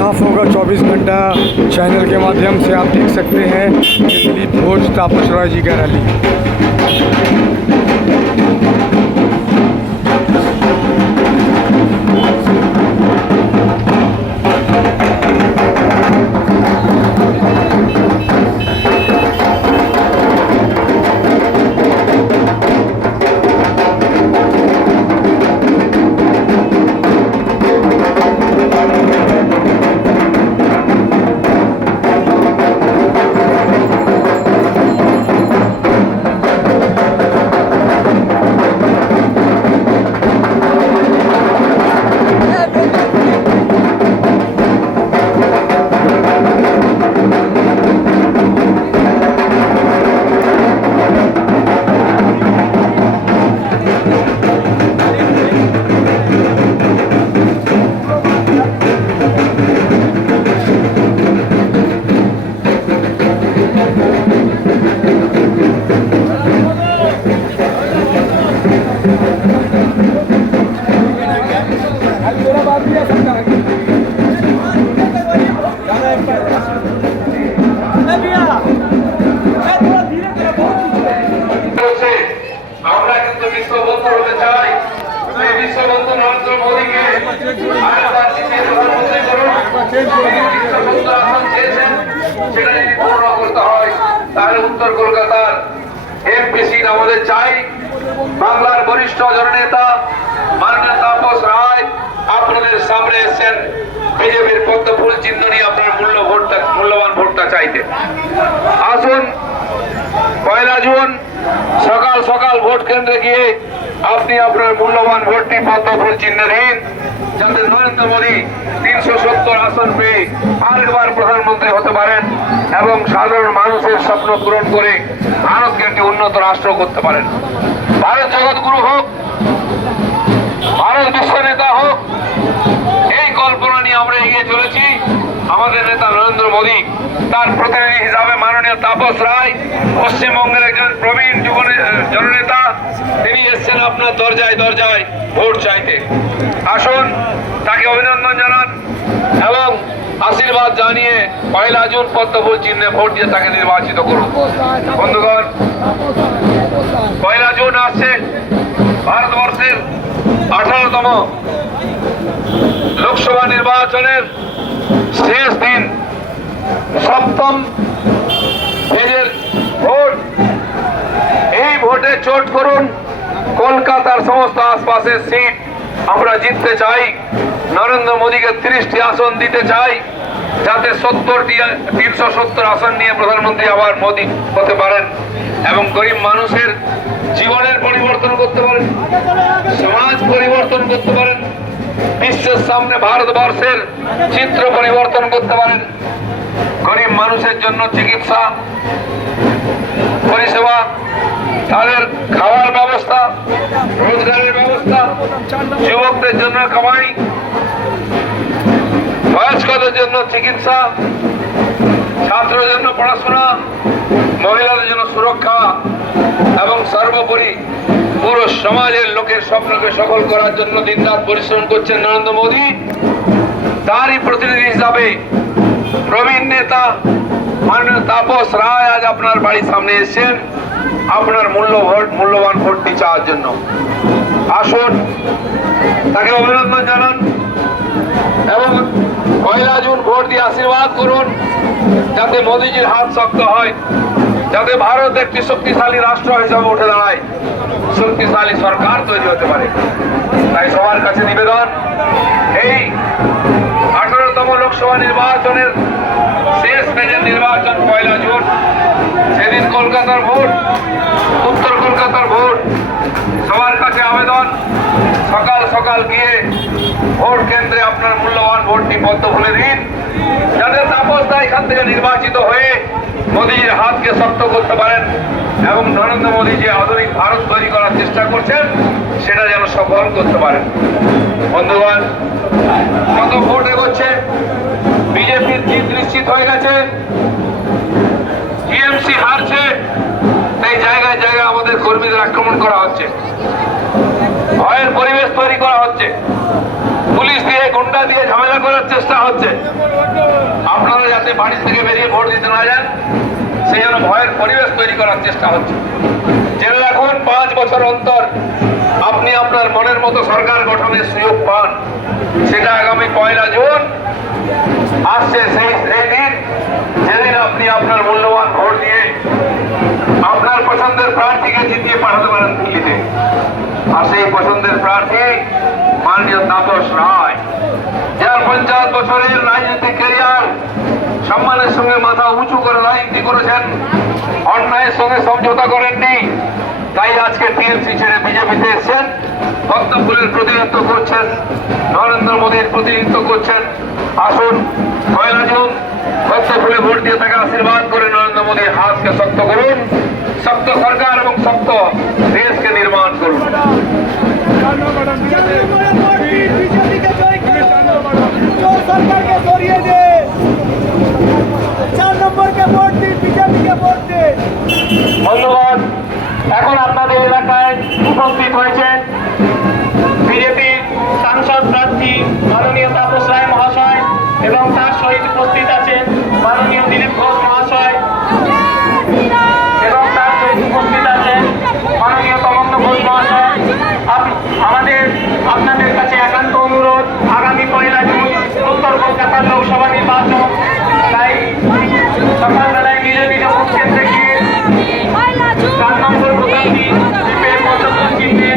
साफ होगा 24 घंटा चैनल के माध्यम से आप देख सकते हैं दिलीप घोष तापस राय जी का रैली। उत्तर कलकातार एमपी আমাদের চাই। বাংলার বরিষ্ঠ জননেতা মাননীয় তাপস রায় আপনাদের সামনে এসেছেন বিজেপির পদ্ম ফুল চিহ্ন নিয়ে আপনার মূল্যবান ভোটটা চাইতে। আসুন 1 জুন সকাল সকাল ভোট কেন্দ্রে গিয়ে আপনি আপনার মূল্যবান ভোটটি পদ্ম ফুল চিহ্নে দিন, যাতে নরেন্দ্র মোদী 370 আসন পেয়ে আরেকবার প্রধানমন্ত্রী হতে পারেন এবং সাধারণ মানুষের স্বপ্ন পূরণ করে ভারতকে একটি উন্নত রাষ্ট্র করতে পারেন। ভারত জগৎগুরু হোক, ভারত বিশ্ব নেতা হোক, এই কল্পনা নিয়ে আমরা এগিয়ে চলেছি। আমাদের নেতা নরেন্দ্র মোদী, তার প্রতিনিধি হিসাবে মাননীয় তাপস রায়, পশ্চিমবঙ্গের একজন প্রবীণ জননেতা, তিনি এসছেন আপনার দরজায় দরজায় ভোট চাইতে। আসুন তাকে অভিনন্দন জানান এবং আশীর্বাদ জানিয়ে 1 জুন পদ্ম ফুল চিহ্নে ভোট দিয়ে তাকে নির্বাচিত করুন। বন্ধুগণ, 1 জুন আসছে ভারতবর্ষের 18তম লোকসভা নির্বাচনের শেষ দিন, 7ম ফেজের ভোট। এই ভোটে চোট করুন কলকাতার সমস্ত আশপাশের সিট আমরা জিততে চাই। নরেন্দ্র মোদীকে 30টি আসন দিতে চাই, যাতে 370 আসন নিয়ে প্রধানমন্ত্রী আবার মোদী হতে পারেন এবং গরিব মানুষের জীবনের পরিবর্তন করতে পারেন, সমাজ পরিবর্তন করতে পারেন, বিশ্বের সামনে ভারতবর্ষের চিত্র পরিবর্তন করতে পারেন। গরিব মানুষের জন্য চিকিৎসা পরিষেবা, তাদের খাওয়ার ব্যবস্থা, রোজগারের ব্যবস্থা, যুবকদের জন্য কামাই, বয়স্কদের জন্য চিকিৎসা, ছাত্রদের জন্য পড়াশোনা, মহিলাদের জন্য সুরক্ষা এবং সর্বোপরি পুরো সমাজের লোকের স্বপ্নকে সফল করার জন্য দিনরাত পরিশ্রম করছেন নরেন্দ্র মোদী। তারই প্রতিনিধি হিসাবে প্রবীণ নেতা মাননীয় তাপস রায় আজ আপনার বাড়ির সামনে এসেছেন আপনার মূল্যবান ভোটটি চাওয়ার জন্য। আসুন তাকে অভিনন্দন জানান এবং 1 জুন ভোট দিয়ে আশীর্বাদ করুন, যাতে মোদীজির হাত শক্ত হয়, যাতে ভারত একটি শক্তিশালী রাষ্ট্র হিসাবে উঠে দাঁড়ায়, শক্তিশালী সরকার তৈরি হতে পারে। তাই সবার কাছে নিবেদন, এই 18তম লোকসভা নির্বাচনের শেষ ফেজের নির্বাচন 1 জুন, সেদিন কলকাতার ভোট, উত্তর কলকাতার ভোট। সবার কাছে আবেদন, সকাল সকাল গিয়ে ভোট কেন্দ্রে আপনার মূল্যবান ভোটটি পদ্ম ফুলে দিন, যাতে তাপস দা এখান থেকে নির্বাচিত হয়ে মোদীজির হাতকে শক্ত করতে পারেন এবং নরেন্দ্র মোদী যে আধুনিক ভারত তৈরি করার চেষ্টা করছেন সেটা যেন সফল করতে পারেন। বন্ধুগণ, কত ভোট এগোচ্ছে, বিজেপির জিত নিশ্চিত হয়ে গেছে, টিএমসি হারছে, এই জায়গায় জায়গায় আমাদের কর্মীদের আক্রমণ করা হচ্ছে, ভয়ের পরিবেশ তৈরি করা হচ্ছে, পুলিশ দিয়ে গুন্ডা দিয়ে ঝামেলা করার চেষ্টা হচ্ছে। হচ্ছে। আপনারা যাতে বাড়ি থেকে বেরিয়ে ভোট দিতে না যান, সেই জন্য ভয়ের পরিবেশ তৈরি করার চেষ্টা হচ্ছে। জেনে রাখুন, 5 বছর অন্তর আপনি আপনার মনের মতো সরকার গঠনের সুযোগ পান। সেটা আগামী 1 জুন আসছে, সেই দিন যেদিন আপনি আপনার মূল্যবান ভোট দিয়ে আপনার পছন্দের প্রার্থীকে জিতিয়ে পাঠাতে পারেন দিল্লিতে। আর সেই পছন্দের প্রার্থী মাননীয় তাপস রায়, যার 50 বছরের রাজনৈতিক ক্যারিয়ার সম্মানের সঙ্গে মাথা উঁচু করে রাজনীতি করেছেন, অন্যায়ের সঙ্গে সমঝোতা করেননি। তাই আজকে টিএমসি ছেড়ে বিজেপিতে এসেছেন, ভক্তফুলের প্রতিনিধিত্ব করছেন, নরেন্দ্র মোদীর প্রতিনিধিত্ব করছেন। আসুন 1 জুন ভক্তফুলে ভোট দিয়ে তাকে আশীর্বাদ করে নরেন্দ্র মোদীর হাতকে শক্ত করুন, শক্ত সরকার এবং শক্ত দেশকে নির্মাণ করুন। ধন্যবাদ। এখন আপনাদের এলাকায় উপস্থিত হয়েছেন বিজেপির সাংসদ প্রার্থী মাননীয় তাপস রায় মহাশয় এবং তার সহিত উপস্থিত আছেন মাননীয় দিলীপ ঘোষ মহাশয় এবং তার সহিত উপস্থিত আছেন মাননীয় তমন্ন ঘোষ মহাশয়। আপনাদের কাছে একান্ত অনুরোধ, আগামী 1 জুন উত্তর কলকাতার লোকসভা নির্বাচন, তাই সকালবেলায় নিজ নিজ ভোট কেন্দ্রে গিয়ে 4 নম্বর প্রধানটি দ্বীপের মধ্যপুর চিহ্নে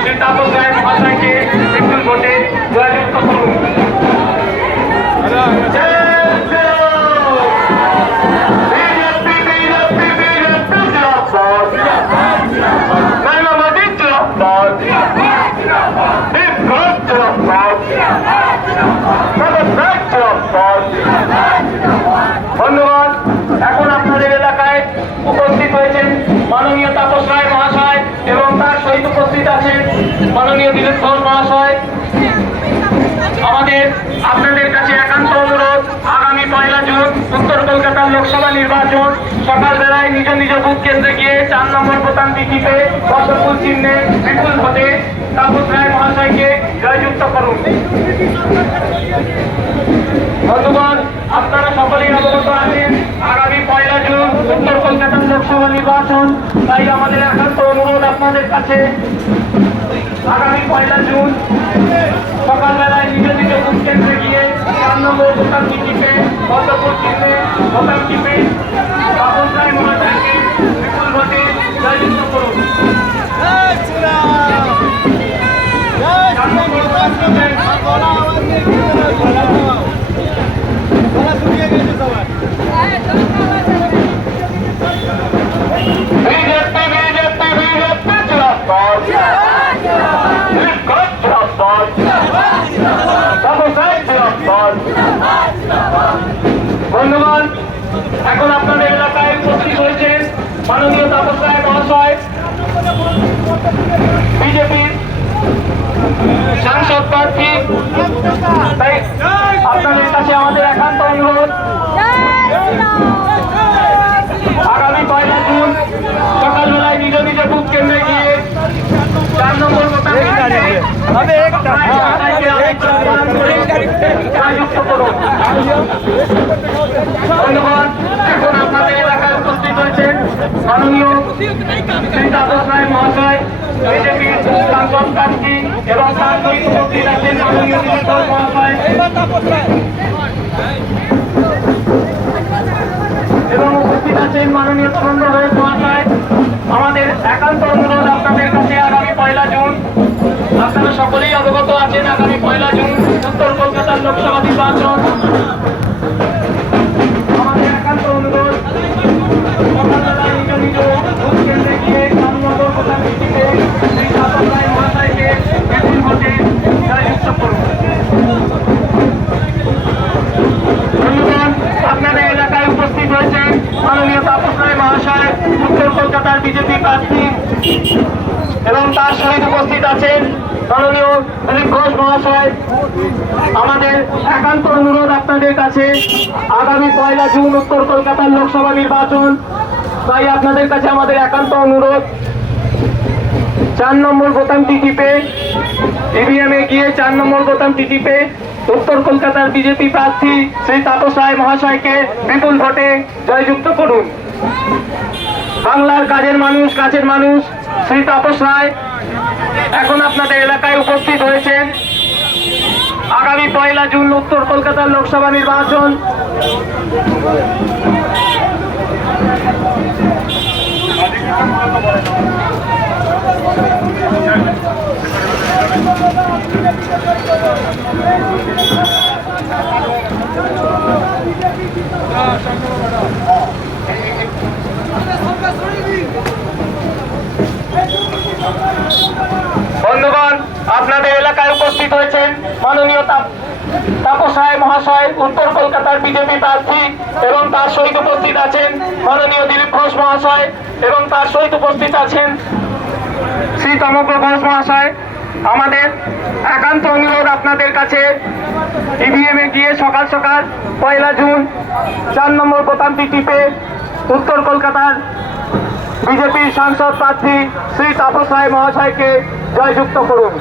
শ্রী তাপস রায় মহাশয়কে বিপুল ভোটে জয়যুক্ত করুন। ধন্যবাদ। এখন আপনাদের এলাকায় উপস্থিত হয়েছেন মাননীয় তাপস রায় মহাশয় এবং তার সহিত উপস্থিত আছেন মাননীয় দিলীপ ঘোষ মহাশয়। আপনাদের কাছে একান্ত অনুরোধ, আগামী 1 জুন উত্তর কলকাতার লোকসভা নির্বাচন, সকালবেলায় নিজ নিজ বুথ কেন্দ্রে গিয়ে 4 নম্বর বোতামটি টিপে পদ্মফুল চিহ্নে বিপুল ভোটে তাপস রায় মহাশয়কে জয়যুক্ত করুন। বন্ধুগণ, আপনারা সকলেই অবগত আছেন আগামী 1 জুন উত্তর কলকাতার লোকসভা নির্বাচন। তাই আমাদের একান্ত অনুরোধ আপনাদের কাছে, আগামী 1 জুন সকালবেলায় নিজ নিজ বুথ কেন্দ্রে গিয়ে 4 নম্বর বোতামটি টিপে পদ্মফুল চিহ্নে বোতাম টিপে তাপস রায় মহাশয়কে বিপুল ভোটে জয়যুক্ত করুন। 4 নম্বর বোতাম টিপে ধন্যবাদ। এখন আপনাদের এলাকায় উপস্থিত হয়েছেন মাননীয় তাপস রায় মহাশয়, বিজেপির সাংসদ প্রার্থী। তাই আপনাদের কাছে আমাদের একান্ত অনুরোধ, আগামী 1 জুন সকালবেলায় নিজ নিজ বুথ কেন্দ্রে গিয়ে 4 নম্বর বোতামে জয়যুক্ত করুন। ধন্যবাদ। এখন আপনাদের এলাকায় উপস্থিত হয়েছেন মাননীয় শ্রী তাপস রায় মহাশয়, বিজেপির সাংসদ প্রার্থী এবং তার সহিত উপস্থিত আছেন মাননীয় দিলীপ ঘোষ মহাশয় এবং উপস্থিত আছেন মাননীয় তমন্ন ঘোষ মহাশয়। আমাদের একান্ত অনুরোধ আপনাদের কাছে, আগামী 1 জুন আপনারা সকলেই অবগত আছেন, আগামী 1 জুন উত্তর কলকাতার লোকসভা নির্বাচন। আমাদের একান্ত অনুরোধ, সকালবেলা নিজ নিজ ভোট কেন্দ্রে গিয়ে 4 নম্বর বোতামটি টিপে শ্রী তাপস রায় মহাশয়কে বিপুল ভোটে জয়যুক্ত করুন। ধন্যবাদ। আপনাদের এলাকায় উপস্থিত হয়েছেন মাননীয় তাপস রায় মহাশয়, উত্তর কলকাতার বিজেপি প্রার্থী এবং তার সহিত উপস্থিত আছেন মাননীয় দিলীপ ঘোষ মহাশয়। আমাদের একান্ত অনুরোধ আপনাদের কাছে, আগামী 1 জুন উত্তর কলকাতার লোকসভা নির্বাচন। তাই আপনাদের কাছে আমাদের একান্ত অনুরোধ, 4 নম্বর বোতামটি টিপে ইভিএমে গিয়ে 4 নম্বর বোতামটি টিপে উত্তর কলকাতার বিজেপি প্রার্থী শ্রী তাপস রায় মহাশয়কে বিপুল ভোটে জয়যুক্ত করুন। বাংলার কাজের মানুষ শ্রী তাপস রায় এখন আপনাদের এলাকায় উপস্থিত হয়েছেন। আগামী 1 জুন উত্তর কলকাতার লোকসভা নির্বাচন। বন্ধুগণ, আপনাদের এলাকায় উপস্থিত হয়েছেন মাননীয় তাপস রায় মহাশয়, উত্তর কলকাতার বিজেপি প্রার্থী, এবং তার সহিত উপস্থিত আছেন মাননীয় দিলীপ ঘোষ মহাশয়, এবং তার সহিত উপস্থিত আছেন শ্রী তমগ্র ঘোষ মহাশয়। আমাদের একান্ত অনুরোধ আপনাদের কাছে, ইভিএম এ গিয়ে সকাল সকাল 1 জুন 4 নম্বর বোতামটি টিপে উত্তর কলকাতার বিজেপির সাংসদ প্রার্থী শ্রী তাপস রায় মহাশয়কে জয়যুক্ত করুন।